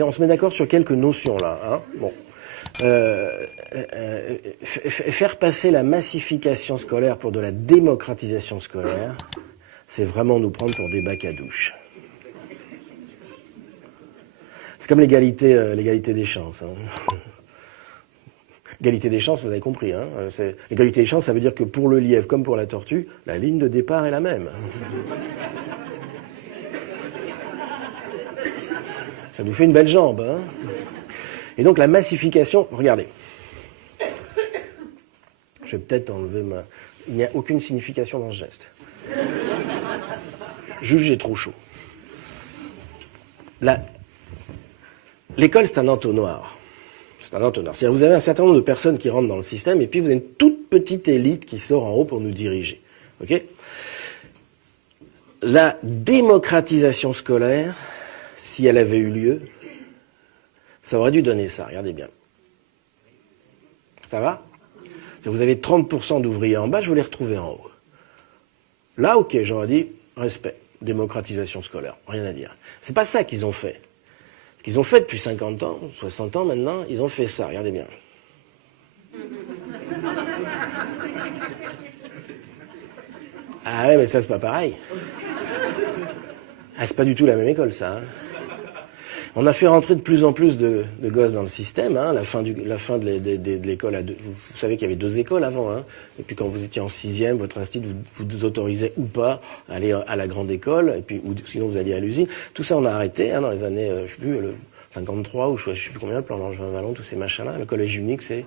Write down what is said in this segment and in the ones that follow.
On se met d'accord sur quelques notions là. Hein, bon. Faire passer la massification scolaire pour de la démocratisation scolaire, c'est vraiment nous prendre pour des bacs à douche. C'est comme l'égalité des chances. Hein. Égalité des chances, vous avez compris. Hein. L'égalité des chances, ça veut dire que pour le lièvre comme pour la tortue, la ligne de départ est la même. Ça nous fait une belle jambe. Hein. Et donc la massification, regardez. Je vais peut-être enlever ma... Il n'y a aucune signification dans ce geste. Juge, j'ai trop chaud. L'école, c'est un entonnoir. C'est un entonnoir. C'est-à-dire vous avez un certain nombre de personnes qui rentrent dans le système et puis vous avez une toute petite élite qui sort en haut pour nous diriger. Okay ? La démocratisation scolaire, si elle avait eu lieu, ça aurait dû donner ça. Regardez bien. Ça va ? Vous avez 30% d'ouvriers en bas, je veux les retrouver en haut. Là, ok, j'aurais dit respect, démocratisation scolaire, rien à dire. C'est pas ça qu'ils ont fait. Ce qu'ils ont fait depuis 50 ans, 60 ans maintenant, ils ont fait ça, regardez bien. Ah ouais, mais ça, c'est pas pareil. Ah, c'est pas du tout la même école, ça. Hein. On a fait rentrer de plus en plus de gosses dans le système. Hein, la fin de l'école, vous savez qu'il y avait 2 écoles avant. Hein, et puis quand vous étiez en 6e, votre institut vous autorisait ou pas à aller à la grande école, et puis ou sinon vous alliez à l'usine. Tout ça on a arrêté hein, dans les années, je sais plus, le 53 ou je sais plus combien, le plan Langevin Vallon, tous ces machins-là. Le collège unique, c'est...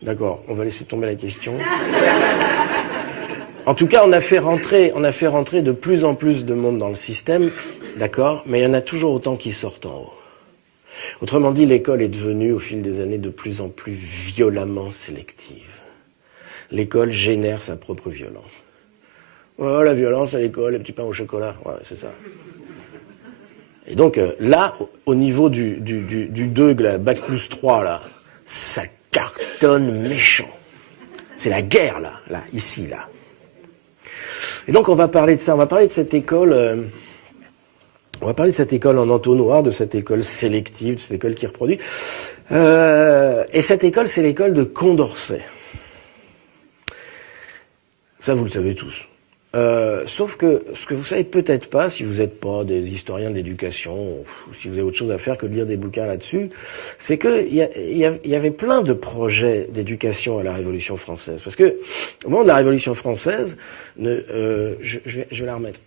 D'accord, on va laisser tomber la question. En tout cas, on a fait rentrer de plus en plus de monde dans le système, d'accord, mais il y en a toujours autant qui sortent en haut. Autrement dit, l'école est devenue, au fil des années, de plus en plus violemment sélective. L'école génère sa propre violence. Oh, la violence à l'école, les petits pains au chocolat, ouais, c'est ça. Et donc, là, au niveau du 2, la bac plus 3, là, ça cartonne méchant. C'est la guerre, là, ici, là. Et donc on va parler de ça, on va parler de cette école, en entonnoir, de cette école sélective, de cette école qui reproduit. Et cette école, c'est l'école de Condorcet. Ça, vous le savez tous. Sauf que ce que vous savez peut-être pas, si vous n'êtes pas des historiens de l'éducation, ou si vous avez autre chose à faire que de lire des bouquins là-dessus, c'est qu'il y avait plein de projets d'éducation à la Révolution française. Parce que au moment de la Révolution française, je vais la remettre.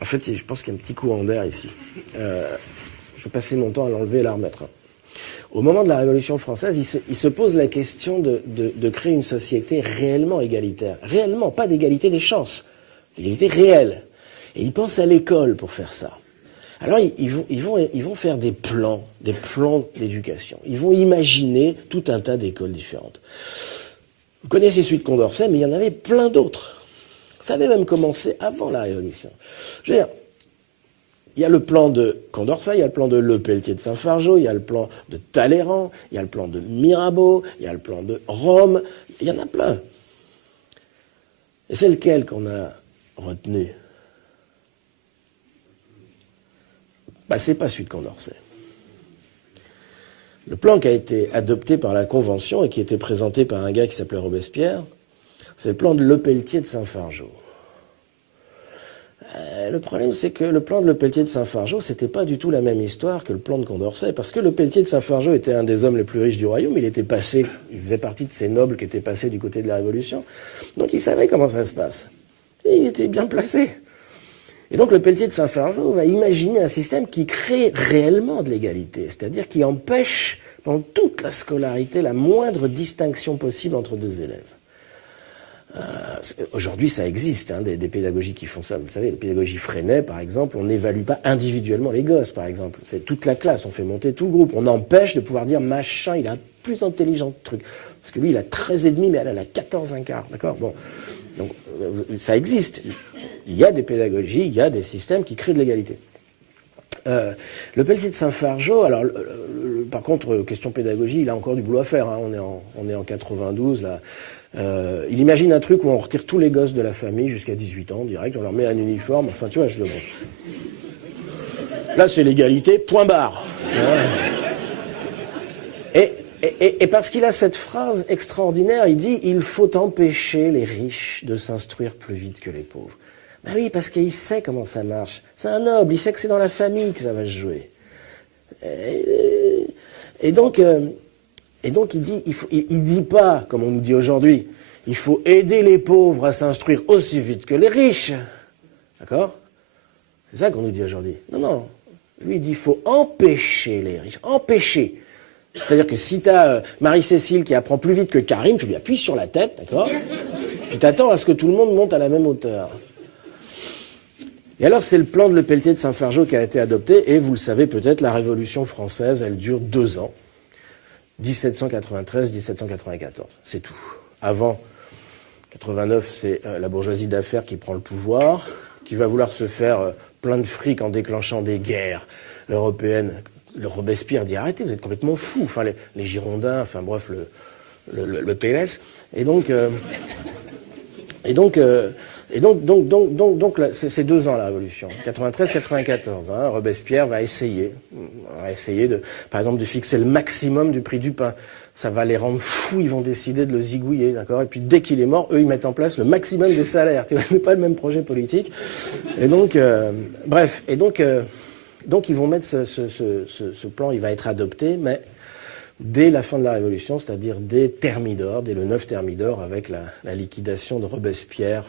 En fait, je pense qu'il y a un petit courant d'air ici. Je vais passer mon temps à l'enlever et la remettre. Au moment de la Révolution française, il se pose la question de créer une société réellement égalitaire. Réellement, pas d'égalité des chances, d'égalité réelle. Et il pense à l'école pour faire ça. Alors, ils vont faire des plans d'éducation. Ils vont imaginer tout un tas d'écoles différentes. Vous connaissez celui de Condorcet, mais il y en avait plein d'autres. Ça avait même commencé avant la Révolution. Je veux dire, il y a le plan de Condorcet, il y a le plan de Lepelletier de Saint-Fargeau, il y a le plan de Talleyrand, il y a le plan de Mirabeau, il y a le plan de Rome, il y en a plein. Et c'est lequel qu'on a retenu? C'est pas celui de Condorcet. Le plan qui a été adopté par la Convention et qui était présenté par un gars qui s'appelait Robespierre, c'est le plan de Lepelletier de Saint-Fargeau. Le problème, c'est que le plan de Lepelletier de Saint-Fargeau, c'était pas du tout la même histoire que le plan de Condorcet, parce que Lepelletier de Saint-Fargeau était un des hommes les plus riches du royaume, il faisait partie de ces nobles qui étaient passés du côté de la Révolution, donc il savait comment ça se passe. Et il était bien placé. Et donc Lepelletier de Saint-Fargeau va imaginer un système qui crée réellement de l'égalité, c'est-à-dire qui empêche, pendant toute la scolarité, la moindre distinction possible entre 2 élèves. Aujourd'hui, ça existe, hein, des pédagogies qui font ça. Vous savez, la pédagogie Freinet, par exemple, on n'évalue pas individuellement les gosses, par exemple. C'est toute la classe, on fait monter tout le groupe. On empêche de pouvoir dire, machin, il est plus intelligent que truc. Parce que lui, il a 13,5, mais elle a 14 un quart. D'accord ? Bon. Donc, ça existe. Il y a des pédagogies, il y a des systèmes qui créent de l'égalité. Lepelletier de Saint-Fargeau, alors, par contre, question pédagogie, il a encore du boulot à faire. Hein. On est en 92, là. Il imagine un truc où on retire tous les gosses de la famille jusqu'à 18 ans, direct, on leur met un uniforme, enfin, tu vois, bon. Là, c'est l'égalité, point barre. Et parce qu'il a cette phrase extraordinaire, il dit « Il faut empêcher les riches de s'instruire plus vite que les pauvres ». Ben oui, parce qu'il sait comment ça marche. C'est un noble, il sait que c'est dans la famille que ça va se jouer. Et donc il dit, il dit pas, comme on nous dit aujourd'hui, il faut aider les pauvres à s'instruire aussi vite que les riches. D'accord? C'est ça qu'on nous dit aujourd'hui. Non. Lui, il dit, il faut empêcher les riches. Empêcher. C'est-à-dire que si tu as Marie-Cécile qui apprend plus vite que Karim, tu lui appuies sur la tête, d'accord? Puis t'attends à ce que tout le monde monte à la même hauteur. Et alors, c'est le plan de Lepelletier de Saint-Fargeau qui a été adopté, et vous le savez peut-être, la Révolution française, elle dure 2 ans. 1793-1794, c'est tout. Avant 89, c'est la bourgeoisie d'affaires qui prend le pouvoir, qui va vouloir se faire plein de fric en déclenchant des guerres européennes. Le Robespierre dit arrêtez, vous êtes complètement fous. Enfin, les Girondins, enfin bref, le PLS. Et donc, c'est 2 ans la Révolution. 93-94. Hein, Robespierre va essayer par exemple, de fixer le maximum du prix du pain. Ça va les rendre fous, ils vont décider de le zigouiller, d'accord? Et puis dès qu'il est mort, eux, ils mettent en place le maximum des salaires. Tu vois, c'est pas le même projet politique. Et donc, donc ils vont mettre ce plan, il va être adopté, mais dès la fin de la Révolution, c'est-à-dire dès Thermidor, dès le 9 Thermidor, avec la liquidation de Robespierre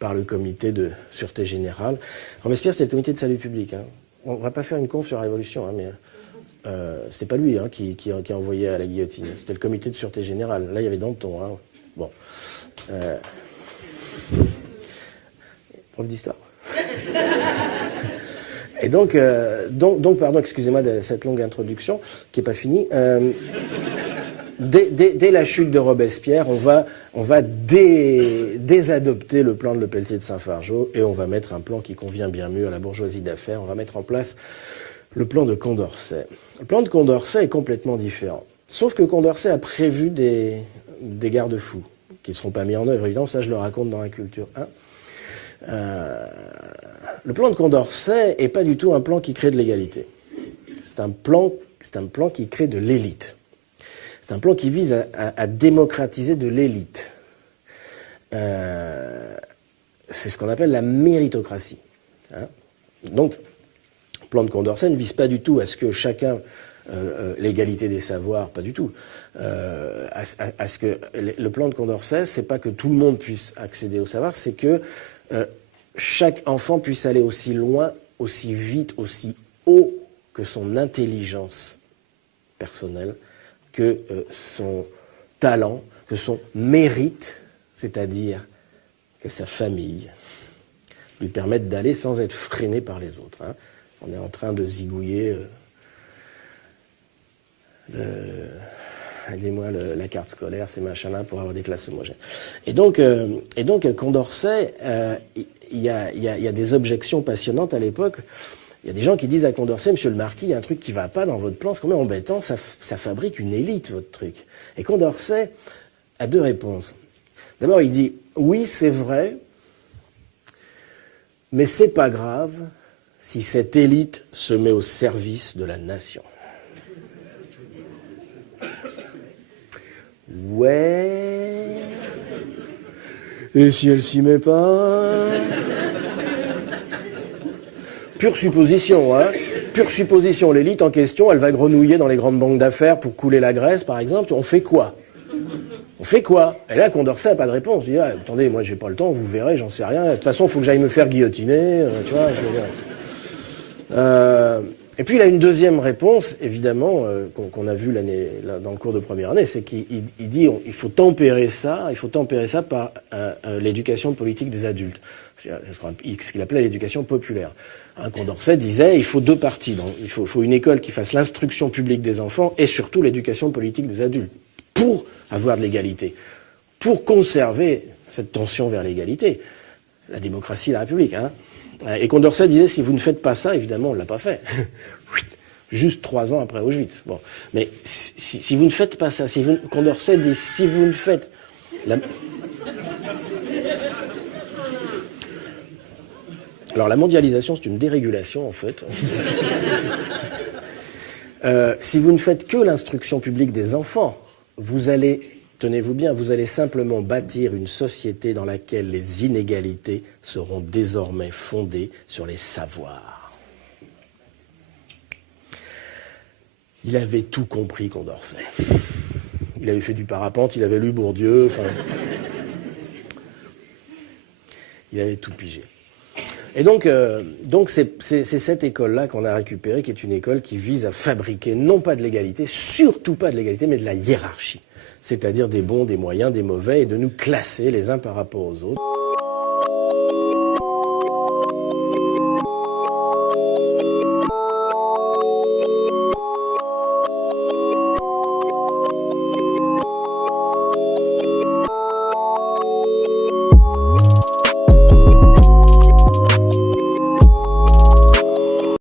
par le comité de sûreté générale. Robespierre, c'est le comité de salut public. Hein. On ne va pas faire une conf sur la Révolution, hein, mais c'est pas lui hein, qui a envoyé à la guillotine. C'était le comité de sûreté générale. Là, il y avait Danton. Hein. Bon. Prof d'histoire. Et donc, pardon, excusez-moi de cette longue introduction qui n'est pas finie. Dès la chute de Robespierre, on va désadopter le plan de Lepelletier de Saint-Fargeau et on va mettre un plan qui convient bien mieux à la bourgeoisie d'affaires. On va mettre en place le plan de Condorcet. Le plan de Condorcet est complètement différent. Sauf que Condorcet a prévu des garde-fous qui ne seront pas mis en œuvre. Évidemment, ça je le raconte dans la culture 1. Le plan de Condorcet n'est pas du tout un plan qui crée de l'égalité. C'est un plan qui crée de l'élite. C'est un plan qui vise à démocratiser de l'élite. C'est ce qu'on appelle la méritocratie. Hein. Donc, le plan de Condorcet ne vise pas du tout à ce que chacun, l'égalité des savoirs, pas du tout. À ce que le plan de Condorcet, c'est pas que tout le monde puisse accéder au savoir, c'est que chaque enfant puisse aller aussi loin, aussi vite, aussi haut que son intelligence personnelle, que son talent, que son mérite, c'est-à-dire que sa famille lui permette d'aller sans être freiné par les autres. Hein. On est en train de zigouiller aidez-moi la carte scolaire, ces machins-là, pour avoir des classes homogènes. Et donc Condorcet, il y a des objections passionnantes à l'époque. Il y a des gens qui disent à Condorcet, monsieur le marquis, il y a un truc qui ne va pas dans votre plan, c'est quand même embêtant, ça fabrique une élite, votre truc. Et Condorcet a 2 réponses. D'abord, il dit, oui, c'est vrai, mais c'est pas grave si cette élite se met au service de la nation. Ouais. Et si elle s'y met pas? Pure supposition, hein. Pure supposition. L'élite en question, elle va grenouiller dans les grandes banques d'affaires pour couler la Grèce, par exemple. On fait quoi? On fait quoi? Et là, Condorcet n'a pas de réponse. Il dit, ah, attendez, moi, j'ai pas le temps, vous verrez, j'en sais rien. De toute façon, il faut que j'aille me faire guillotiner, tu vois, je veux dire. Et puis, il a une deuxième réponse, évidemment, qu'on a vue dans le cours de première année, c'est qu'il dit il faut tempérer ça par l'éducation politique des adultes. C'est ce qu'il appelait l'éducation populaire. Hein, Condorcet disait il faut 2 parties. Donc, il faut une école qui fasse l'instruction publique des enfants et surtout l'éducation politique des adultes pour avoir de l'égalité, pour conserver cette tension vers l'égalité, la démocratie et la République. Hein. Et Condorcet disait si vous ne faites pas ça, évidemment, on ne l'a pas fait. juste 3 ans après Auschwitz. Bon, mais si vous ne faites pas ça, Condorcet dit si vous ne faites Alors la mondialisation, c'est une dérégulation en fait. Si vous ne faites que l'instruction publique des enfants, vous allez, tenez-vous bien, vous allez simplement bâtir une société dans laquelle les inégalités seront désormais fondées sur les savoirs. Il avait tout compris, Condorcet. Il avait fait du parapente, il avait lu Bourdieu, enfin... Il avait tout pigé. Et donc c'est cette école-là qu'on a récupérée, qui est une école qui vise à fabriquer non pas de l'égalité, surtout pas de l'égalité, mais de la hiérarchie. C'est-à-dire des bons, des moyens, des mauvais, et de nous classer les uns par rapport aux autres.